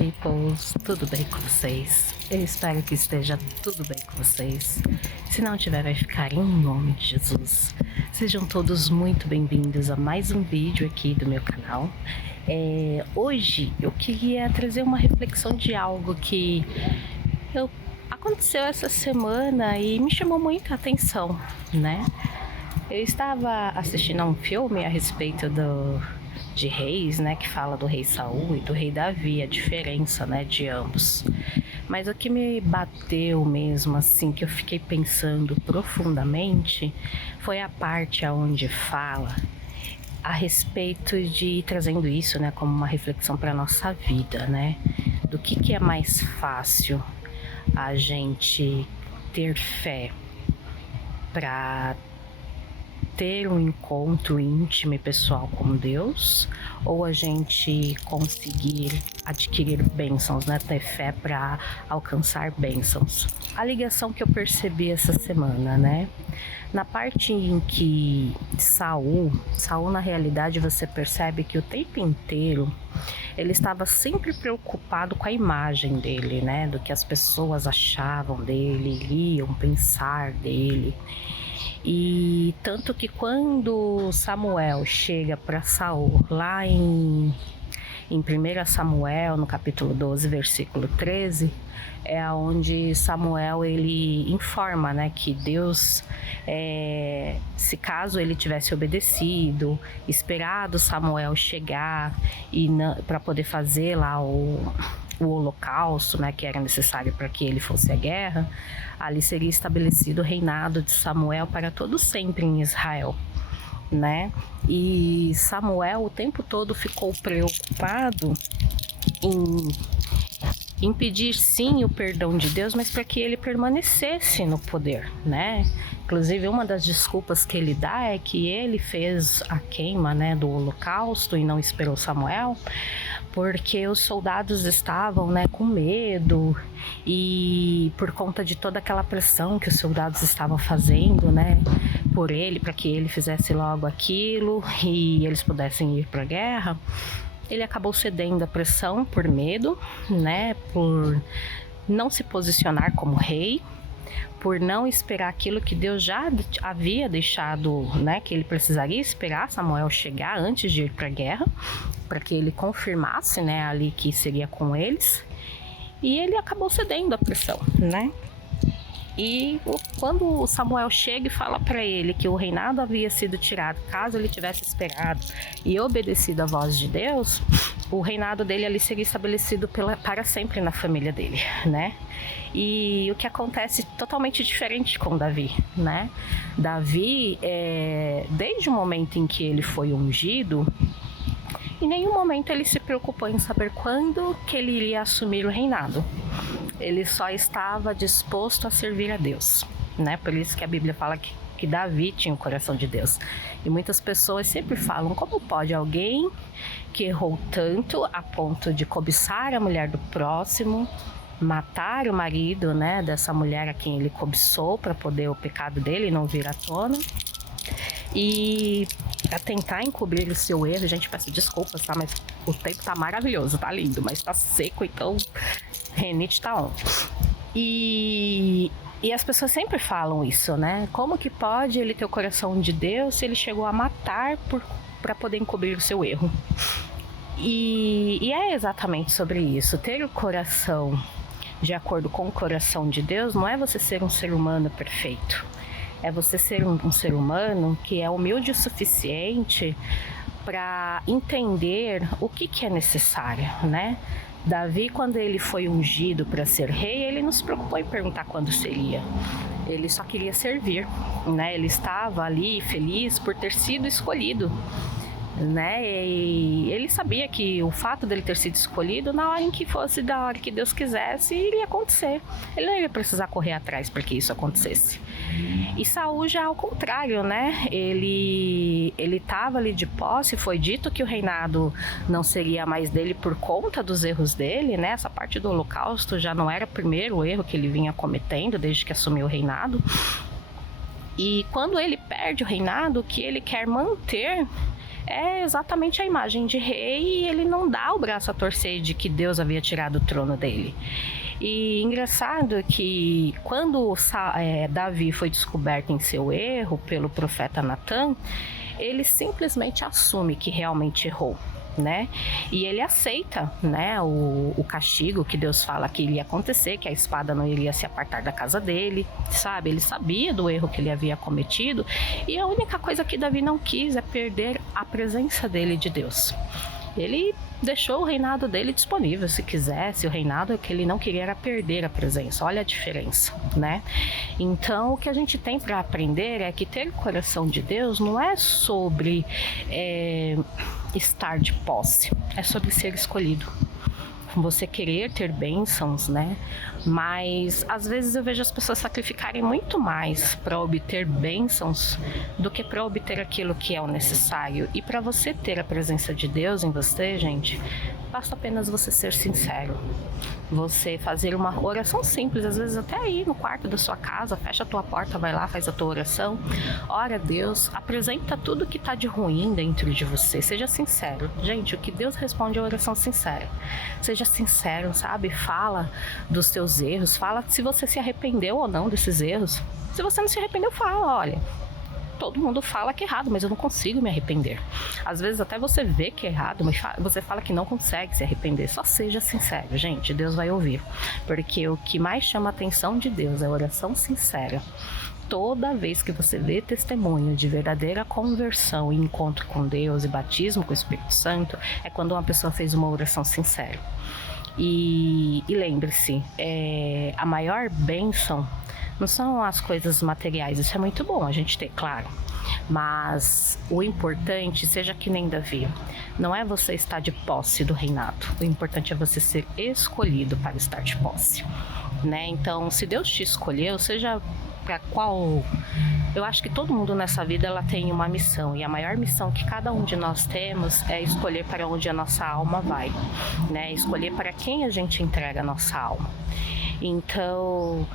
peoples, tudo bem com vocês? Eu espero que esteja tudo bem com vocês. Se não tiver, vai ficar em nome de Jesus. Sejam todos muito bem-vindos a mais um vídeo aqui do meu canal. Hoje eu queria trazer uma reflexão de algo que aconteceu essa semana e me chamou muita atenção, né? Eu estava assistindo a um filme a respeito de reis, né, que fala do rei Saul e do rei Davi, a diferença, né, de ambos. Mas o que me bateu mesmo, assim, que eu fiquei pensando profundamente, foi a parte onde fala a respeito de, trazendo isso, né, como uma reflexão para nossa vida, né, do que é mais fácil a gente ter fé para ter um encontro íntimo e pessoal com Deus, ou a gente conseguir adquirir bênçãos, né? Ter fé para alcançar bênçãos. A ligação que eu percebi essa semana, né? Na parte em que Saul, na realidade você percebe que o tempo inteiro ele estava sempre preocupado com a imagem dele, né? Do que as pessoas achavam dele, iriam pensar dele. E tanto que quando Samuel chega para Saul, lá em 1 Samuel, no capítulo 12, versículo 13, é onde Samuel ele informa, né, que Deus, se caso ele tivesse obedecido, esperado Samuel chegar e para poder fazer lá o holocausto, né, que era necessário para que ele fosse à guerra, ali seria estabelecido o reinado de Samuel para todo sempre em Israel, né? E Samuel o tempo todo ficou preocupado em pedir sim o perdão de Deus, mas para que ele permanecesse no poder, né? Inclusive uma das desculpas que ele dá é que ele fez a queima, né, do holocausto e não esperou Samuel, porque os soldados estavam, né, com medo e por conta de toda aquela pressão que os soldados estavam fazendo, né, por ele, para que ele fizesse logo aquilo e eles pudessem ir para a guerra. Ele acabou cedendo à pressão por medo, né, por não se posicionar como rei, por não esperar aquilo que Deus já havia deixado, né, que ele precisaria esperar Samuel chegar antes de ir para a guerra, para que ele confirmasse, né, ali que seria com eles. E ele acabou cedendo à pressão, né? E quando Samuel chega e fala para ele que o reinado havia sido tirado, caso ele tivesse esperado e obedecido à voz de Deus, o reinado dele ali seria estabelecido para sempre na família dele, né? E o que acontece totalmente diferente com Davi, né? Davi, desde o momento em que ele foi ungido, em nenhum momento ele se preocupou em saber quando que ele iria assumir o reinado. Ele só estava disposto a servir a Deus, né? Por isso que a Bíblia fala que Davi tinha o coração de Deus. E muitas pessoas sempre falam, como pode alguém que errou tanto a ponto de cobiçar a mulher do próximo, matar o marido, né, dessa mulher a quem ele cobiçou para poder o pecado dele não vir à tona, e para tentar encobrir o seu erro. Gente, peço desculpas, tá? Mas o tempo tá maravilhoso, tá lindo, mas tá seco, então renite tá on. E as pessoas sempre falam isso, né? Como que pode ele ter o coração de Deus se ele chegou a matar para poder encobrir o seu erro? E é exatamente sobre isso. Ter o coração de acordo com o coração de Deus não é você ser um ser humano perfeito. É você ser um ser humano que é humilde o suficiente para entender o que é necessário, né? Davi, quando ele foi ungido para ser rei, ele não se preocupou em perguntar quando seria. Ele só queria servir, né? Ele estava ali feliz por ter sido escolhido, né? E ele sabia que o fato dele ter sido escolhido, na hora em que fosse, da hora que Deus quisesse, iria acontecer. Ele não ia precisar correr atrás para que isso acontecesse. E Saul já ao contrário, né? Ele estava ali de posse. Foi dito que o reinado não seria mais dele por conta dos erros dele, né? Essa parte do holocausto já não era o primeiro erro que ele vinha cometendo desde que assumiu o reinado. E quando ele perde o reinado, o que ele quer manter é exatamente a imagem de rei, e ele não dá o braço a torcer de que Deus havia tirado o trono dele. E engraçado que quando Davi foi descoberto em seu erro pelo profeta Natan, ele simplesmente assume que realmente errou, né? E ele aceita, né, o castigo que Deus fala que iria acontecer, que a espada não iria se apartar da casa dele, sabe? Ele sabia do erro que ele havia cometido, e a única coisa que Davi não quis é perder a presença dele de Deus. Ele deixou o reinado dele disponível, se quisesse. O reinado que ele não queria era perder a presença. Olha a diferença, né? Então, o que a gente tem para aprender é que ter o coração de Deus não é sobre estar de posse, é sobre ser escolhido. Você querer ter bênçãos, né? Mas às vezes eu vejo as pessoas sacrificarem muito mais para obter bênçãos do que para obter aquilo que é o necessário. E para você ter a presença de Deus em você, gente, basta apenas você ser sincero. Você fazer uma oração simples, às vezes até aí no quarto da sua casa, fecha a tua porta, vai lá, faz a tua oração, ora a Deus, apresenta tudo que está de ruim dentro de você, seja sincero. Gente, o que Deus responde é a oração sincera. Seja sincero, sabe? Fala dos teus erros, fala se você se arrependeu ou não desses erros. Se você não se arrependeu, fala, olha, todo mundo fala que é errado, mas eu não consigo me arrepender. Às vezes até você vê que é errado, mas você fala que não consegue se arrepender. Só seja sincero, gente, Deus vai ouvir. Porque o que mais chama a atenção de Deus é a oração sincera. Toda vez que você vê testemunho de verdadeira conversão e encontro com Deus e batismo com o Espírito Santo, é quando uma pessoa fez uma oração sincera. E lembre-se, a maior bênção não são as coisas materiais, isso é muito bom a gente ter, claro. Mas o importante, seja que nem Davi, não é você estar de posse do reinado. O importante é você ser escolhido para estar de posse, né? Então, se Deus te escolheu, seja para qual... Eu acho que todo mundo nessa vida ela tem uma missão, e a maior missão que cada um de nós temos é escolher para onde a nossa alma vai, né? Escolher para quem a gente entrega a nossa alma. Então,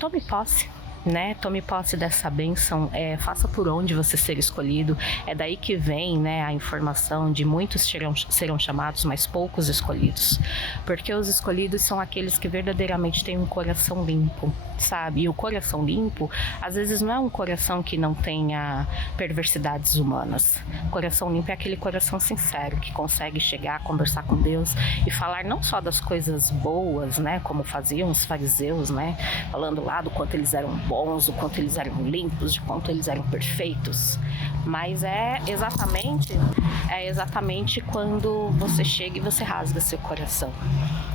tome posse, né? Tome posse dessa bênção, faça por onde você ser escolhido. É daí que vem, né, a informação de muitos serão chamados, mas poucos escolhidos. Porque os escolhidos são aqueles que verdadeiramente têm um coração limpo, sabe? E o coração limpo, às vezes não é um coração que não tenha perversidades humanas. O coração limpo é aquele coração sincero, que consegue chegar, conversar com Deus e falar não só das coisas boas, né, como faziam os fariseus, né, falando lá do quanto eles eram bons, do quanto eles eram limpos, de quanto eles eram perfeitos, mas é exatamente quando você chega e você rasga seu coração,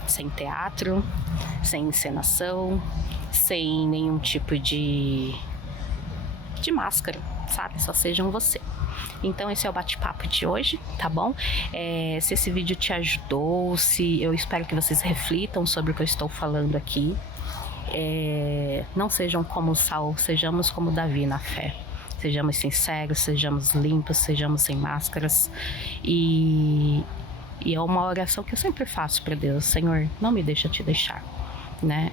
sem teatro, sem encenação, sem nenhum tipo de máscara, sabe? Só sejam você. Então esse é o bate-papo de hoje, tá bom? Se esse vídeo te ajudou, eu espero que vocês reflitam sobre o que eu estou falando aqui. Não sejam como Saul, sejamos como Davi na fé. Sejamos sinceros, sejamos limpos, sejamos sem máscaras. E é uma oração que eu sempre faço para Deus: Senhor, não me deixa te deixar, né?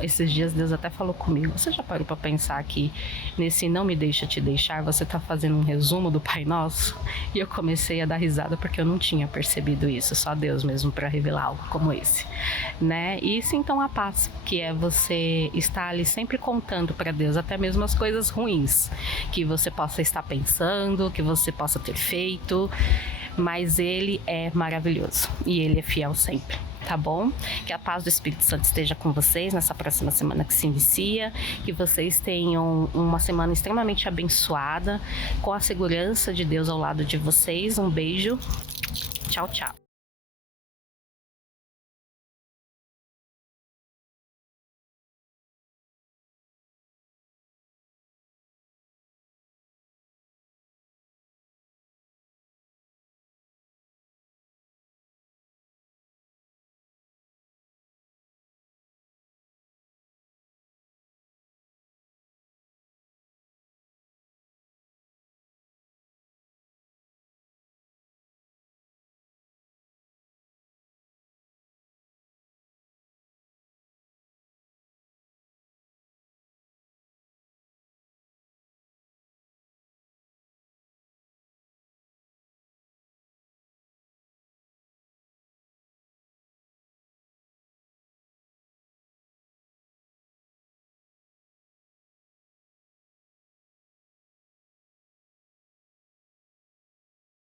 Esses dias Deus até falou comigo: você já parou para pensar que nesse não me deixa te deixar você tá fazendo um resumo do Pai Nosso? E eu comecei a dar risada porque eu não tinha percebido isso, só Deus mesmo para revelar algo como esse, né? E isso então a paz, que é você estar ali sempre contando para Deus até mesmo as coisas ruins que você possa estar pensando, que você possa ter feito, mas Ele é maravilhoso e Ele é fiel sempre. Tá bom? Que a paz do Espírito Santo esteja com vocês nessa próxima semana que se inicia, que vocês tenham uma semana extremamente abençoada, com a segurança de Deus ao lado de vocês. Um beijo, tchau, tchau.